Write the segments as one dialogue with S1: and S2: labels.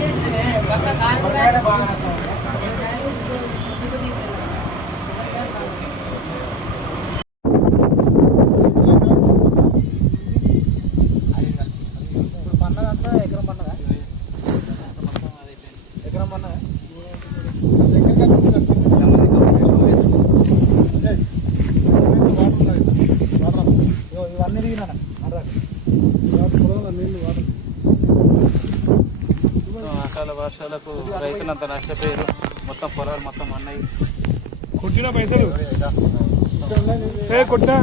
S1: చేసిన వర్షాలకు రైతులంతా నష్టపోయారు మొత్తం పొలాలు మొత్తం అన్నాయి
S2: కొట్టిన పైసలు ఏ కొట్టినా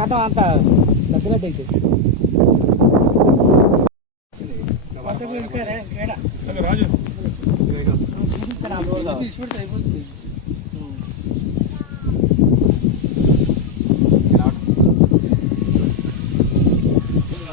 S3: కథ అంత దగ్గర అయితే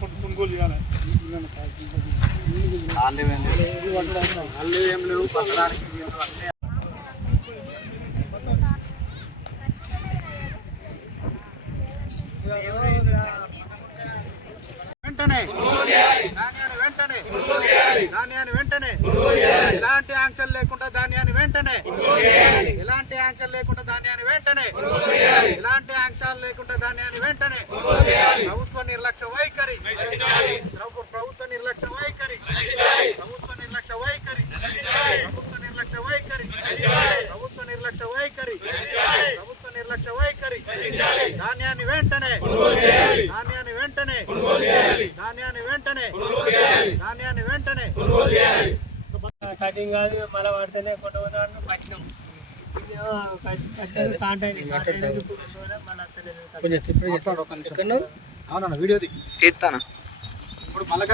S2: కొనుగోలు చేయాలి
S1: వెంటనే. ధాన్యాన్ని వెంటనే. ధాన్యాన్ని వెంటనే. ఎలాంటి ఆంక్షలు లేకుండా ధాన్యాన్ని వెంటనే ఎలాంటి ఆంక్షలు లేకుండా ధాన్యాన్ని వెంటనే ఎలాంటి ఆంక్షలు లేకుండా ధాన్యాన్ని వెంటనే ప్రభుత్వ నిర్లక్ష్య వైఖరి ప్రభుత్వ నిర్లక్ష్య వైఖరి ప్రభుత్వ నిర్లక్ష్య వైఖరి ప్రభుత్వ నిర్లక్ష్య వైఖరి ప్రభుత్వ నిర్లక్ష్య వైఖరి ప్రభుత్వ నిర్లక్ష్య వైఖరి ధాన్యాన్ని వెంటనే ధాన్యాన్ని వెంటనే ధాన్యాన్ని వెంటనే ధాన్యాన్ని వెంటనే
S3: కటింగ్ కాదు మళ్ళీ పడితేనే కొట్టబోతాడు పట్టినాం కాంటాక్ట్ కాంటాక్ట్ ఇప్పుడు మళ్ళీ
S1: అవునన్న వీడియోది
S4: తీస్తానా?
S1: ఇప్పుడు మళ్ళా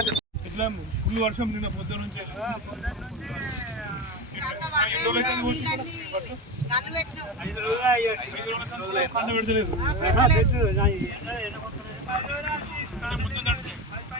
S2: ఇట్లా ఫుల్ వర్షం నిన్న పొద్దు నుంచి. రోజులు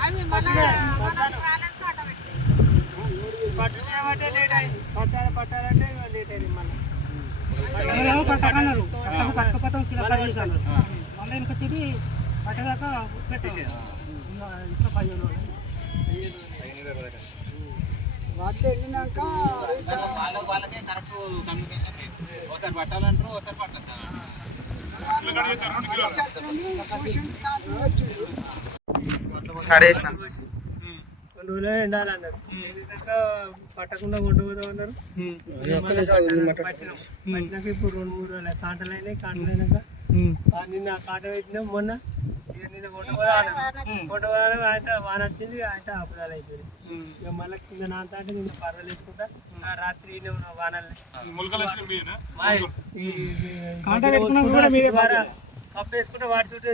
S5: అవి బ్యాలెన్స్ ఆట పెట్టి
S3: పట్టాలంటే లేట్ అయింది పట్టాలి పట్టాలంటే లేట్ అయింది మళ్ళీ పట్టకన్నారు పట్టకపోతాం మళ్ళీ ఇంకా చెడి పట్టగాక పెట్టేసేది ఇంకా వాటి వెళ్ళినాక
S1: వాళ్ళకి కరెక్ట్ కమ్యూనికేషన్ లేదు ఒకసారి పట్టాలంటారు ఒకసారి పట్టద్దు
S4: స్టార్ట్ చేసిన
S3: రెండు రోజులే ఎండాలన్నారు పట్టకుండా కొట్టుకుపోతాం అన్నారు పట్టినాక ఇప్పుడు రెండు మూడు రోజులు కాంటలు అయినాయి కాంటలు అయినాక నిన్న కాట పెట్టినాం మొన్న. ఇక నిన్న కొట్టుకోవాలి కొట్టుకోవాలి ఆయన వాన వచ్చింది ఆయన అప్పుదాలు అయిపోయింది ఇక మళ్ళీ కింద నాంత అంటే నిన్న పర్వాలు వేసుకుంటా ఆ రాత్రి మాయ్ కప్పు వేసుకుంటే వాటి చుట్టూ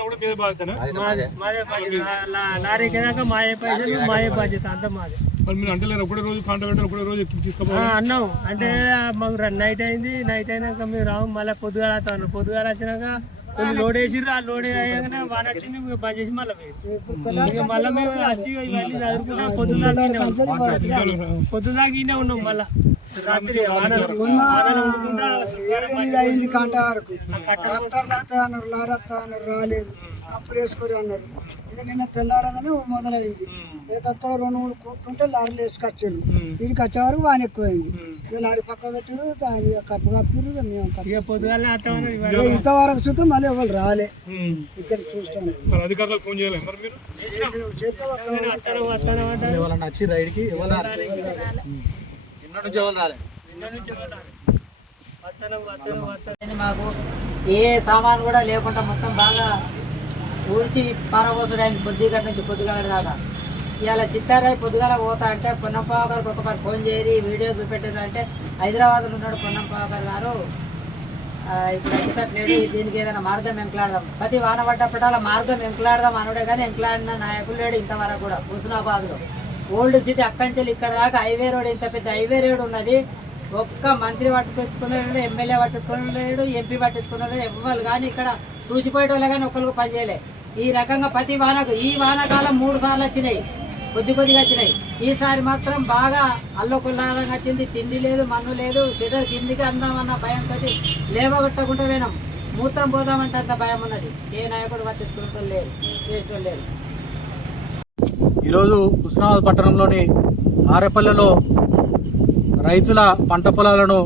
S2: కూడా మీద
S3: మాదే బాధ్యత లా- లా- లారీ కిందాక మాయే పైసలు మాయే బాధ్యత అంతా మాదే.
S6: మరి మీరు అంటే లేదు ఒకటే రోజు ఒకటే రోజు ఎక్కి
S3: అన్నాం. అంటే మాకు ర- నైట్ అయింది నైట్ అయినాక మేము రాము మళ్ళీ పొద్దుగాల వస్తాను పొద్దుగాల వచ్చినాక కొన్ని లోడ్ వేసిర్రు ఆ లోడ్ అయ్యాకనే వాన వచ్చింది మేము బంద్ చేసి మళ్ళీ పోయి మళ్ళీ మేము వచ్చి ఇవన్నీ చదువుకుంటా పొద్దుదాకా ఈయనే ఉన్నాం. మళ్ళా. రాత్రి వానలు వానలు ఉండుకుంటా
S2: ఎనిమిది అయింది కాంట వరకు. రాలేదు. కప్పులు వేసుకొని అన్నారు. ఇక నిన్న తెల్లారగానే మొదలైంది. ఇక అక్కడ రెండు మూడు కొట్టుంటే లారీలు వేసుకొచ్చారు. వీడికి వచ్చే వరకు వాన ఎక్కువైంది. ఇక లారీ పక్క పెట్టారు దాని కప్పు కప్పారు ఇక మేము కప్పు ఇంతవరకు చూస్తే మళ్ళీ ఎవరు రాలే. ఇక్కడ చూస్తాను.
S7: రైడ్కి
S8: మాకు ఏ సామాన్ కూడా లేకుండా మొత్తం బాగా ఊడ్చి పారబోతుడానికి పొద్దుగడ నుంచి పొద్దుగాల దాకా. ఇవాళ చిత్తారాయి పొద్దుగాల పోతా అంటే పొన్నంపావ గారికి ఒకసారి ఫోన్ చేయరి వీడియో చూపెట్టారు అంటే హైదరాబాద్లో ఉన్నాడు పొన్నంపావ గారు. ఇప్పుడు ఎక్కట్లేడు దీనికి ఏదైనా మార్గం ఎంకలాడదాం. ప్రతి వాన పడ్డప్పటాల మార్గం ఎంకలాడదాం అనుడే కానీ ఎంకలాడిన నాయకులు లేడు ఇంతవరకు కూడా హుస్నాబాద్లో. ఓల్డ్ సిటీ అక్కంచెలు ఇక్కడ దాకా హైవే రోడ్ ఇంత పెద్ద హైవే రోడ్ ఉన్నది. ఒక్క మంత్రి పట్టుకొచ్చుకున్నాడు ఎమ్మెల్యే పట్టుకున్నాడు ఎంపీ పట్టించుకున్నాడు ఎవ్వరు కానీ ఇక్కడ చూసిపోయేటోళ్ళే కానీ ఒక్కరికి పని ఈ రకంగా ప్రతి వానకు ఈ వానకాలం మూడు సార్లు వచ్చినాయి. కొద్ది కొద్దిగా వచ్చినాయి. ఈసారి మాత్రం బాగా అల్లకొల్లారంగా వచ్చింది. తిండి లేదు మన్ను లేదు సిడర్ కిందికి అందామన్న భయంతో లేవగొట్టకుండా పోయినాం. మూత్రం పోదామంటే అంత భయం ఉన్నది. ఏ నాయకుడు పట్టించుకుంటూ లేరు చేసేటోళ్ళు లేరు.
S1: ఈరోజు హుస్నాబాద్ పట్టణంలోని ఆరేపల్లెలో రైతుల పంట పొలాలను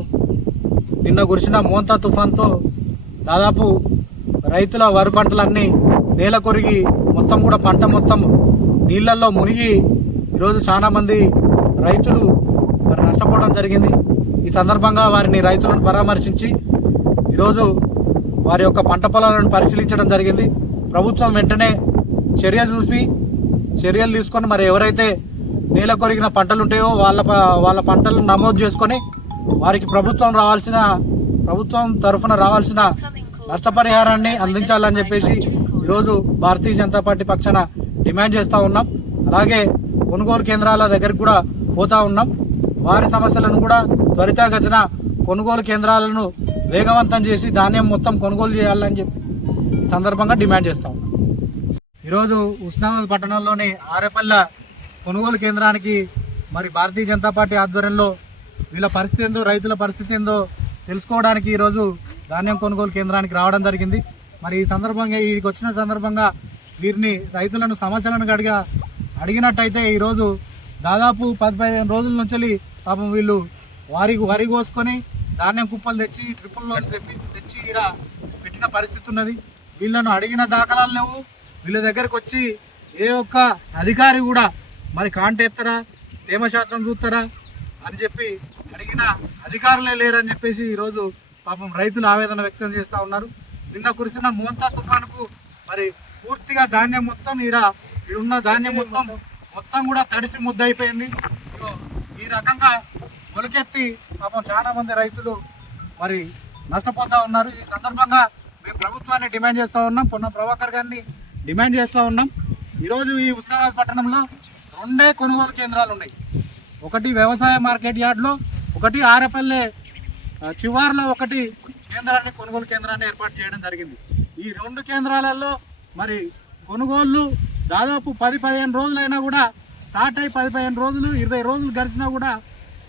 S1: నిన్న కురిసిన మోంతా తుఫాన్తో దాదాపు రైతుల వరి పంటలన్నీ నేల కొరిగి మొత్తం కూడా పంట మొత్తం నీళ్ళల్లో మునిగి ఈరోజు చాలామంది రైతులు మరి నష్టపోవడం జరిగింది. ఈ సందర్భంగా వారిని రైతులను పరామర్శించి ఈరోజు వారి యొక్క పంట పొలాలను పరిశీలించడం జరిగింది. ప్రభుత్వం వెంటనే చర్య చూసి చర్యలు తీసుకొని మరి ఎవరైతే నేల కొరిగిన పంటలు ఉంటాయో వాళ్ళ వాళ్ళ పంటలను నమోదు చేసుకొని వారికి ప్రభుత్వం రావాల్సిన ప్రభుత్వం తరఫున రావాల్సిన నష్టపరిహారాన్ని అందించాలని చెప్పేసి ఈరోజు భారతీయ జనతా పార్టీ పక్షాన డిమాండ్ చేస్తూ ఉన్నాం. అలాగే కొనుగోలు కేంద్రాల దగ్గరకు కూడా పోతా ఉన్నాం. వారి సమస్యలను కూడా త్వరితగతిన కొనుగోలు కేంద్రాలను వేగవంతం చేసి ధాన్యం మొత్తం కొనుగోలు చేయాలని చెప్పి ఈ సందర్భంగా డిమాండ్ చేస్తా ఉన్నాం. ఈరోజు ఉస్నాబాద్ పట్టణంలోని ఆరేపల్లె కొనుగోలు కేంద్రానికి మరి భారతీయ జనతా పార్టీ ఆధ్వర్యంలో వీళ్ళ పరిస్థితి ఏందో రైతుల పరిస్థితి ఏందో తెలుసుకోవడానికి ఈరోజు ధాన్యం కొనుగోలు కేంద్రానికి రావడం జరిగింది. మరి ఈ సందర్భంగా వీడికి వచ్చిన సందర్భంగా వీరిని రైతులను సమస్యలను అడిగా అడిగినట్టయితే ఈరోజు దాదాపు పది పదిహేను రోజుల నుంచి పాపం వీళ్ళు వారి వరి కోసుకొని ధాన్యం కుప్పలు తెచ్చి ట్రిపుల్లో తెప్పి తెచ్చి ఇక్కడ పెట్టిన పరిస్థితి ఉన్నది. వీళ్ళను అడిగిన దాఖలాలు లేవు. వీళ్ళ దగ్గరకు వచ్చి ఏ ఒక్క అధికారి కూడా మరి కాంటెత్తరా తేమ శాతం చూస్తారా అని చెప్పి అడిగిన అధికారులే లేరని చెప్పేసి ఈరోజు పాపం రైతులు ఆవేదన వ్యక్తం చేస్తూ ఉన్నారు. నిన్న కురిసిన మోంతా తుఫానుకు మరి పూర్తిగా ధాన్యం మొత్తం ఈడ ఉన్న ధాన్యం మొత్తం మొత్తం కూడా తడిసి ముద్దయిపోయింది. ఈ రకంగా మొలకెత్తి పాపం చాలా మంది రైతులు మరి నష్టపోతూ ఉన్నారు. ఈ సందర్భంగా మేము ప్రభుత్వాన్ని డిమాండ్ చేస్తూ ఉన్నాం. పొన్న ప్రభాకర్ గారిని డిమాండ్ చేస్తూ ఉన్నాం. ఈరోజు ఈ ఉస్మానాబాద్ పట్టణంలో రెండే కొనుగోలు కేంద్రాలు ఉన్నాయి. ఒకటి వ్యవసాయ మార్కెట్ యార్డ్లో ఒకటి ఆరపల్లె ఆ, చివార్లో ఒకటి కేంద్రాన్ని కొనుగోలు కేంద్రాన్ని ఏర్పాటు చేయడం జరిగింది. ఈ రెండు కేంద్రాలలో మరి కొనుగోళ్ళు దాదాపు పది పదిహేను రోజులైనా కూడా స్టార్ట్ అయ్యి పది పదిహేను రోజులు ఇరవై రోజులు గడిచినా కూడా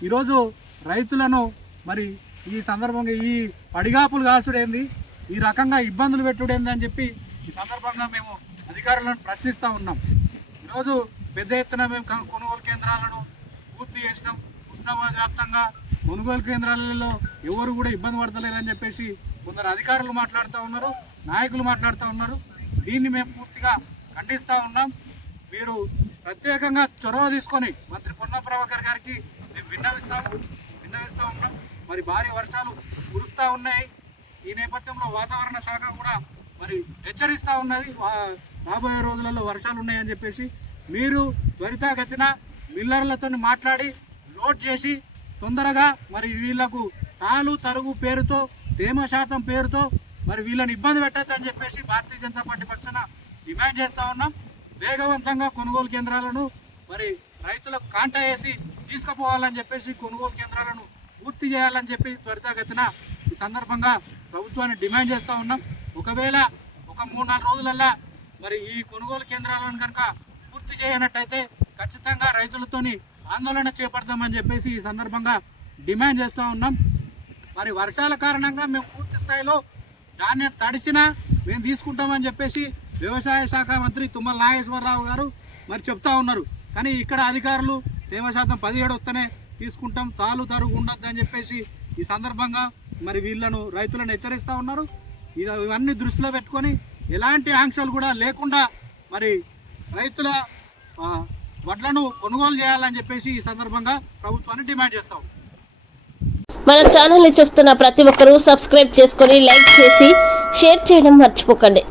S1: ఈరోజు రైతులను మరి ఈ సందర్భంగా ఈ పడిగాపులు కాసుడేంది ఈ రకంగా ఇబ్బందులు పెట్టుడేంది అని చెప్పి ఈ సందర్భంగా మేము అధికారులను ప్రశ్నిస్తూ ఉన్నాం. ఈరోజు పెద్ద ఎత్తున మేము కొనుగోలు కేంద్రాలను పూర్తి చేసినాం. హుస్నాబాద్ వ్యాప్తంగా కొనుగోలు కేంద్రాలలో ఎవరు కూడా ఇబ్బంది పడతలేరని చెప్పేసి కొందరు అధికారులు మాట్లాడుతూ ఉన్నారు నాయకులు మాట్లాడుతూ ఉన్నారు. దీన్ని మేము పూర్తిగా ఖండిస్తూ ఉన్నాం. మీరు ప్రత్యేకంగా చొరవ తీసుకొని మంత్రి పొన్న ప్రభాకర్ గారికి మేము విన్నవిస్తాము విన్నవిస్తూ ఉన్నాం. మరి భారీ వర్షాలు కురుస్తూ ఉన్నాయి. ఈ నేపథ్యంలో వాతావరణ శాఖ కూడా మరి హెచ్చరిస్తూ ఉన్నది. రాబోయే రోజులలో వర్షాలు ఉన్నాయని చెప్పేసి మీరు త్వరితగతిన మిల్లర్లతో మాట్లాడి లోడ్ చేసి తొందరగా మరి వీళ్ళకు తాలు తరుగు పేరుతో తేమ శాతం పేరుతో మరి వీళ్ళని ఇబ్బంది పెట్టద్దని చెప్పేసి భారతీయ జనతా పార్టీ పక్షాన డిమాండ్ చేస్తూ ఉన్నాం. వేగవంతంగా కొనుగోలు కేంద్రాలను మరి రైతులకు కాంటా వేసి తీసుకుపోవాలని చెప్పేసి కొనుగోలు కేంద్రాలను పూర్తి చేయాలని చెప్పి త్వరితగతిన ఈ సందర్భంగా ప్రభుత్వాన్ని డిమాండ్ చేస్తూ ఉన్నాం. ఒకవేళ ఒక మూడు నాలుగు రోజులల్లా మరి ఈ కొనుగోలు కేంద్రాలను కనుక పూర్తి చేయనట్టయితే ఖచ్చితంగా రైతులతోని ఆందోళన చేపడతామని చెప్పేసి ఈ సందర్భంగా డిమాండ్ చేస్తూ ఉన్నాం. మరి వర్షాల కారణంగా మేము పూర్తి స్థాయిలో ధాన్యం తడిసినా మేము తీసుకుంటామని చెప్పేసి వ్యవసాయ శాఖ మంత్రి తుమ్మల నాగేశ్వరరావు గారు మరి చెప్తా ఉన్నారు. కానీ ఇక్కడ అధికారులు తేమ శాతం పదిహేడు వస్తేనే తీసుకుంటాం. తాలు తరుగు ఉండద్దు అని చెప్పేసి ఈ సందర్భంగా మరి వీళ్ళను రైతులను హెచ్చరిస్తూ ఉన్నారు. ఇది ఇవన్నీ దృష్టిలో పెట్టుకొని ఎలాంటి ఆంక్షలు కూడా లేకుండా మరి రైతుల వడ్లను కొనుగోలు చేయాలని చెప్పేసి ఈ సందర్భంగా ప్రభుత్వాన్ని డిమాండ్ చేస్తాం.
S9: మన ఛానల్ని చూస్తున్న ప్రతి ఒక్కరూ సబ్స్క్రైబ్ చేసుకొని లైక్ చేసి షేర్ చేయడం మర్చిపోకండి.